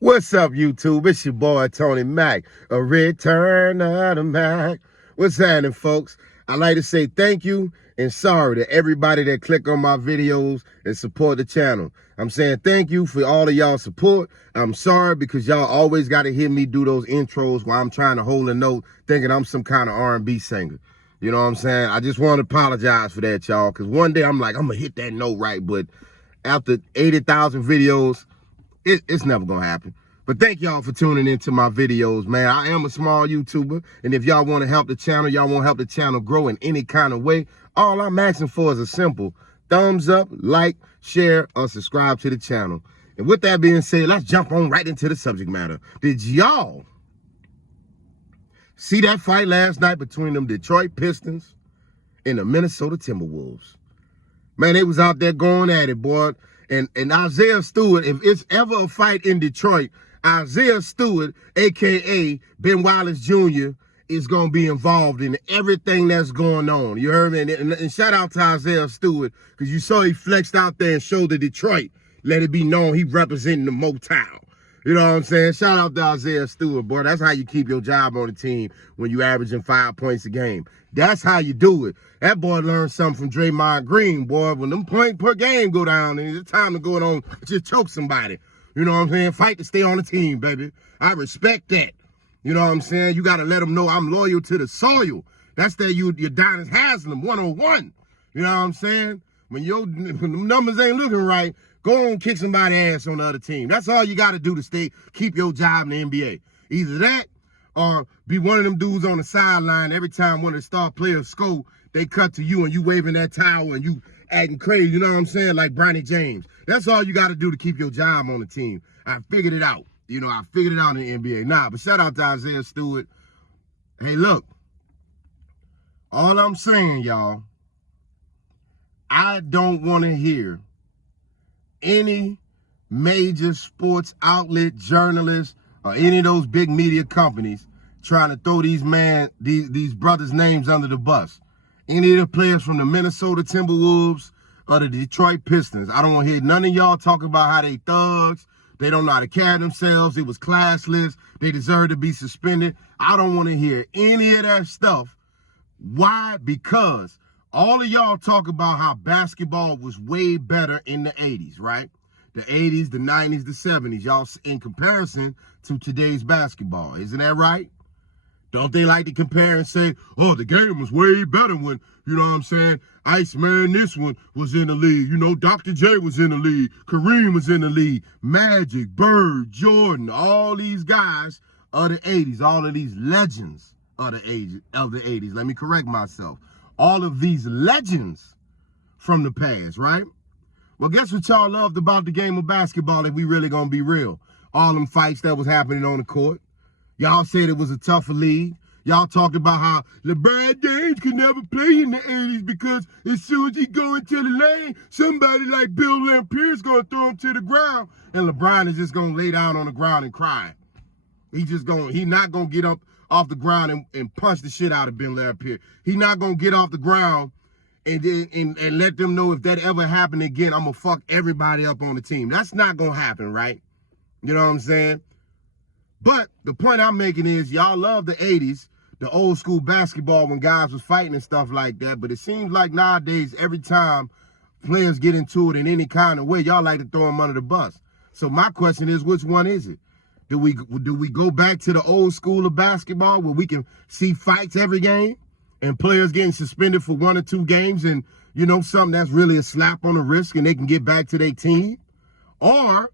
What's up, YouTube? It's your boy, Tony Mack, a return of the Mack. What's happening, folks? I'd like to say thank you and sorry to everybody that click on my videos and support the channel. I'm saying thank you for all of y'all support. I'm sorry because y'all always got to hear me do those intros while I'm trying to hold a note thinking I'm some kind of R&B singer. You know what I'm saying? I just want to apologize for that, y'all, because one day I'm like, I'm going to hit that note right, but after 80,000 videos, it's never gonna happen. But thank y'all for tuning into my videos, man. I am a small YouTuber, and if y'all want to help the channel, y'all want to help the channel grow in any kind of way, all I'm asking for is a simple thumbs up, like, share, or subscribe to the channel. And with that being said, let's jump on right into the subject matter. Did y'all see that fight last night between them Detroit Pistons and the Minnesota Timberwolves? Man, they was out there going at it, boy. And Isaiah Stewart, if it's ever a fight in Detroit, Isaiah Stewart, a.k.a. Ben Wallace Jr., is going to be involved in everything that's going on. You heard me? And shout out to Isaiah Stewart, because you saw he flexed out there and showed the Detroit. Let it be known he representing the Motown. You know what I'm saying? Shout out to Isaiah Stewart, boy. That's how you keep your job on the team when you averaging 5 points a game. That's how you do it. That boy learned something from Draymond Green, boy. When them points per game go down, and it's time to go on, just choke somebody. You know what I'm saying? Fight to stay on the team, baby. I respect that. You know what I'm saying? You got to let them know I'm loyal to the soil. That's that your Donis Haslam 101. You know what I'm saying? When the numbers ain't looking right, go on, kick somebody's ass on the other team. That's all you got to do to keep your job in the NBA. Either that or be one of them dudes on the sideline. Every time one of the star players score, they cut to you and you waving that towel and you acting crazy. You know what I'm saying? Like Bronny James. That's all you got to do to keep your job on the team. I figured it out. You know, I figured it out in the NBA. Nah, but shout out to Isaiah Stewart. Hey, look. All I'm saying, y'all, I don't want to hear any major sports outlet, journalists, or any of those big media companies trying to throw these brothers' names under the bus. Any of the players from the Minnesota Timberwolves or the Detroit Pistons. I don't want to hear none of y'all talk about how they thugs. They don't know how to carry themselves. It was classless. They deserve to be suspended. I don't want to hear any of that stuff. Why? Because all of y'all talk about how basketball was way better in the 80s, right? The 80s, the 90s, the 70s, y'all, in comparison to today's basketball. Isn't that right? Don't they like to compare and say, oh, the game was way better when, you know what I'm saying, Iceman, this one was in the league. You know, Dr. J was in the league. Kareem was in the league. Magic, Bird, Jordan, all these guys of the 80s, all of these legends of the 80s. Let me correct myself. All of these legends from the past, right? Well, guess what y'all loved about the game of basketball if we really gonna be real? All them fights that was happening on the court. Y'all said it was a tougher league. Y'all talked about how LeBron James could never play in the 80s because as soon as he go into the lane, somebody like Bill Laimbeer is going to throw him to the ground, and LeBron is just going to lay down on the ground and cry. He's not going to get up off the ground and punch the shit out of Ben Laimbeer. He's not going to get off the ground and let them know if that ever happened again, I'm going to fuck everybody up on the team. That's not going to happen, right? You know what I'm saying? But the point I'm making is y'all love the 80s, the old school basketball when guys was fighting and stuff like that. But it seems like nowadays, every time players get into it in any kind of way, y'all like to throw them under the bus. So my question is, which one is it? Do we go back to the old school of basketball where we can see fights every game and players getting suspended for 1 or 2 games and, you know, something that's really a slap on the wrist and they can get back to their team? Or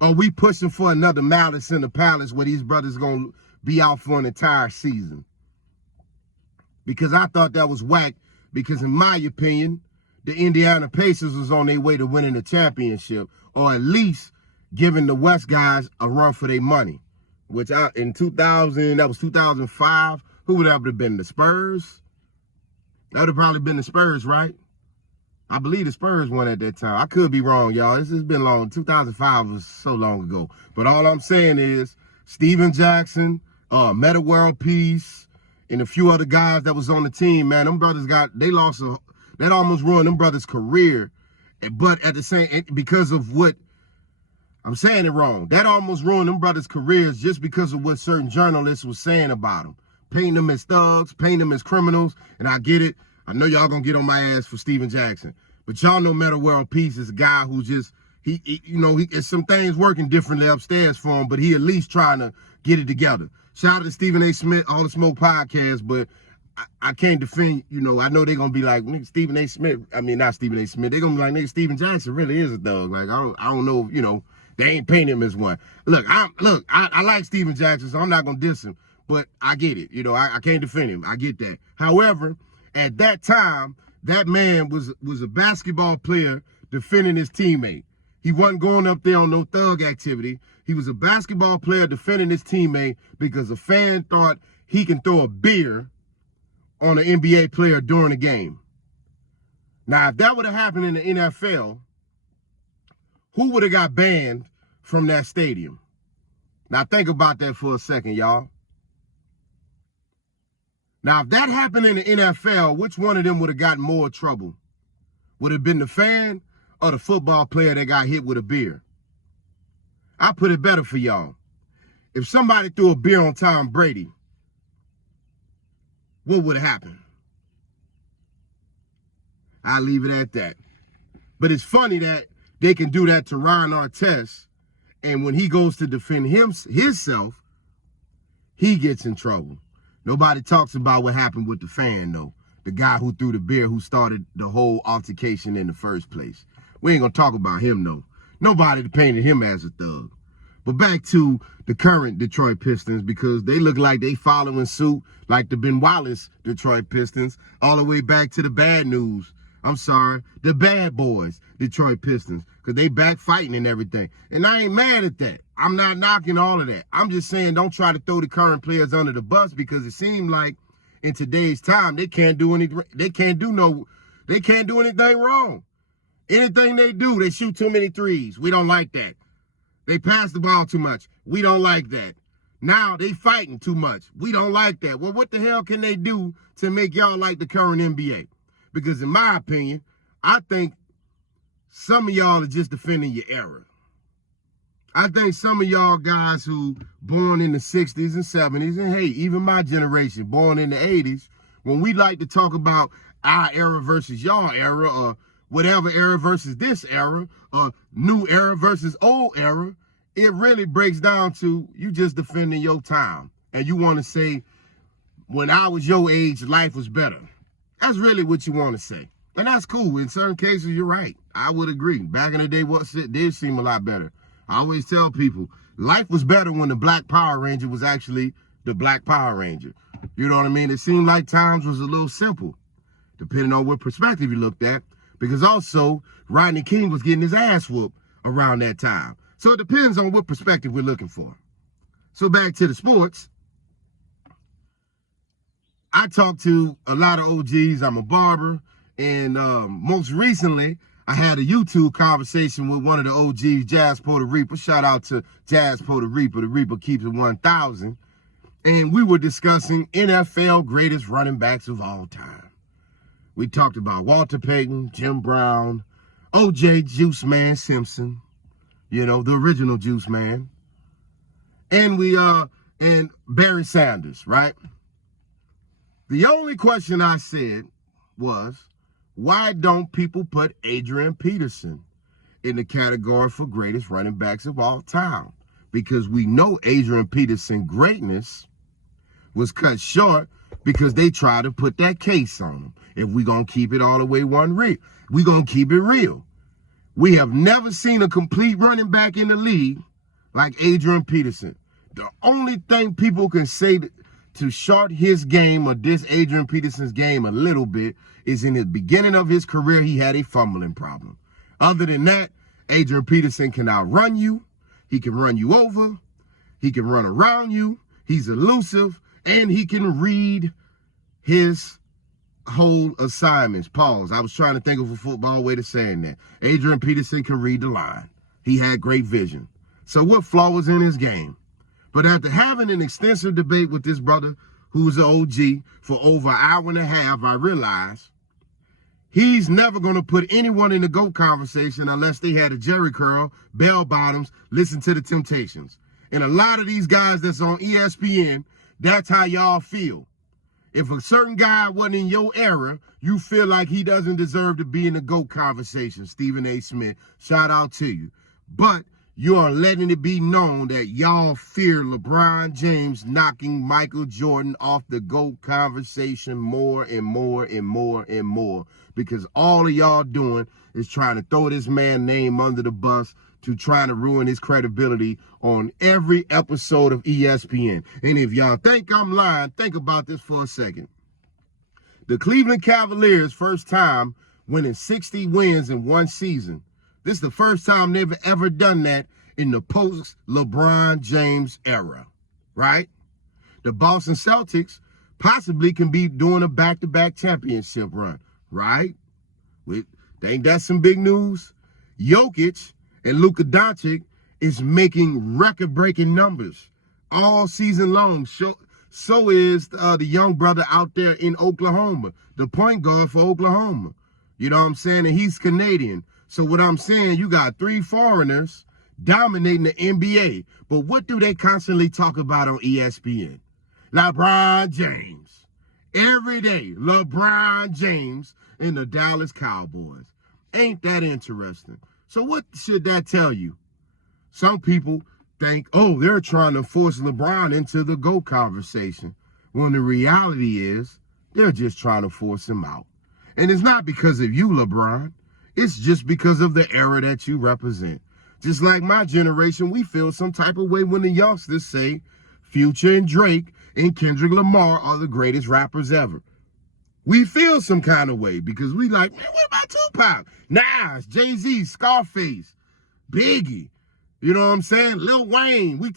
are we pushing for another Malice in the Palace where these brothers going to be out for an entire season? Because I thought that was whack because in my opinion, the Indiana Pacers was on their way to winning the championship or at least giving the West guys a run for their money. Which in 2000, that was 2005, who would that have been? The Spurs? That would have probably been the Spurs, right? I believe the Spurs won at that time. I could be wrong, y'all. This has been long. 2005 was so long ago. But all I'm saying is Steven Jackson, Metta World Peace, and a few other guys that was on the team, man, them brothers that almost ruined them brothers' career. But at the same, because of what I'm saying it wrong. That almost ruined them brothers' careers just because of what certain journalists was saying about them. Painting them as thugs, painting them as criminals, and I get it. I know y'all gonna get on my ass for Steven Jackson. But y'all know Metta World Peace is a guy who just, it's some things working differently upstairs for him, but he at least trying to get it together. Shout out to Stephen A. Smith, All the Smoke podcast, but I can't defend, I know they're going to be like, nigga, Stephen A. Smith, not Stephen A. Smith, they're going to be like, nigga, Steven Jackson really is a thug. Like, I don't know, they ain't painting him as one. Look, I like Steven Jackson, so I'm not going to diss him, but I get it. I can't defend him. I get that. However, at that time, that man was a basketball player defending his teammate. He wasn't going up there on no thug activity. He was a basketball player defending his teammate because a fan thought he can throw a beer on an NBA player during the game. Now, if that would have happened in the NFL, who would have got banned from that stadium? Now, think about that for a second, y'all. Now, if that happened in the NFL, which one of them would have gotten more trouble? Would it have been the fan or the football player that got hit with a beer? I'll put it better for y'all. If somebody threw a beer on Tom Brady, what would have happened? I'll leave it at that. But it's funny that they can do that to Ron Artest, and when he goes to defend himself, he gets in trouble. Nobody talks about what happened with the fan, though. The guy who threw the beer, who started the whole altercation in the first place. We ain't gonna talk about him, though. Nobody painted him as a thug. But back to the current Detroit Pistons, because they look like they following suit like the Ben Wallace Detroit Pistons, all the way back to the the bad boys Detroit Pistons, because they back fighting and everything. And I ain't mad at that. I'm not knocking all of that. I'm just saying don't try to throw the current players under the bus, because it seems like in today's time they can't do anything. They can't do anything wrong. Anything they do, they shoot too many threes. We don't like that. They pass the ball too much. We don't like that. Now they fighting too much. We don't like that. Well, what the hell can they do to make y'all like the current NBA? Because in my opinion, I think some of y'all are just defending your era. I think some of y'all guys who born in the 60s and 70s, and hey, even my generation, born in the 80s, when we like to talk about our era versus y'all era, or whatever era versus this era, or new era versus old era, it really breaks down to you just defending your time. And you want to say, when I was your age, life was better. That's really what you want to say. And that's cool. In certain cases, you're right. I would agree. Back in the day, it did seem a lot better. I always tell people, life was better when the Black Power Ranger was actually the Black Power Ranger. You know what I mean? It seemed like times was a little simple, depending on what perspective you looked at. Because also, Rodney King was getting his ass whooped around that time. So it depends on what perspective we're looking for. So back to the sports. I talk to a lot of OGs. I'm a barber. And most recently, I had a YouTube conversation with one of the OGs, Jazz Puerto Reaper. Shout out to Jazz Puerto Reaper. The Reaper keeps it 1,000. And we were discussing NFL greatest running backs of all time. We talked about Walter Payton, Jim Brown, O.J. Juice Man Simpson, the original Juice Man. And and Barry Sanders, right? The only question I said was, why don't people put Adrian Peterson in the category for greatest running backs of all time? Because we know Adrian Peterson's greatness was cut short because they tried to put that case on him. If we gonna keep it all the way real, we gonna keep it real. We have never seen a complete running back in the league like Adrian Peterson. The only thing people can say to short his game, or this Adrian Peterson's game a little bit, is in the beginning of his career, he had a fumbling problem. Other than that, Adrian Peterson can outrun you. He can run you over. He can run around you. He's elusive, and he can read his whole assignments. Pause. I was trying to think of a football way to saying that. Adrian Peterson can read the line. He had great vision. So what flaw was in his game? But after having an extensive debate with this brother, who's an OG, for over an hour and a half, I realized He's never going to put anyone in the GOAT conversation unless they had a Jerry curl, bell bottoms, listen to the Temptations. And a lot of these guys that's on ESPN, that's how y'all feel. If a certain guy wasn't in your era, you feel like he doesn't deserve to be in the GOAT conversation. Stephen A. Smith, shout out to you. But you are letting it be known that y'all fear LeBron James knocking Michael Jordan off the GOAT conversation more and more and more and more, because all of y'all doing is trying to throw this man's name under the bus to trying to ruin his credibility on every episode of ESPN. And if y'all think I'm lying, think about this for a second. The Cleveland Cavaliers' first time winning 60 wins in one season. This is the first time they've ever done that in the post-LeBron James era, right? The Boston Celtics possibly can be doing a back-to-back championship run, right? Think that's some big news? Jokic and Luka Doncic is making record-breaking numbers all season long. So is the young brother out there in Oklahoma, the point guard for Oklahoma. You know what I'm saying? And he's Canadian. So what I'm saying, you got 3 foreigners dominating the NBA. But what do they constantly talk about on ESPN? LeBron James. Every day, LeBron James and the Dallas Cowboys. Ain't that interesting? So what should that tell you? Some people think, oh, they're trying to force LeBron into the GOAT conversation. When the reality is, they're just trying to force him out. And it's not because of you, LeBron. It's just because of the era that you represent. Just like my generation, we feel some type of way when the youngsters say Future and Drake and Kendrick Lamar are the greatest rappers ever. We feel some kind of way because we like, man, what about Tupac? Nas, Jay-Z, Scarface, Biggie. You know what I'm saying? Lil Wayne. We're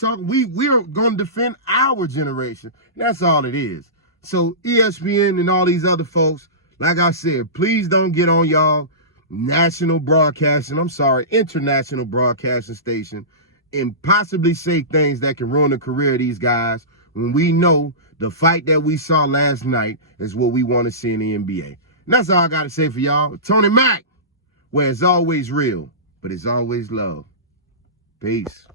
going to defend our generation. That's all it is. So ESPN and all these other folks, like I said, please don't get on y'all international broadcasting station and possibly say things that can ruin the career of these guys when we know the fight that we saw last night is what we want to see in the NBA. And that's all I got to say for y'all. Tony Mack, where it's always real, but it's always love. Peace.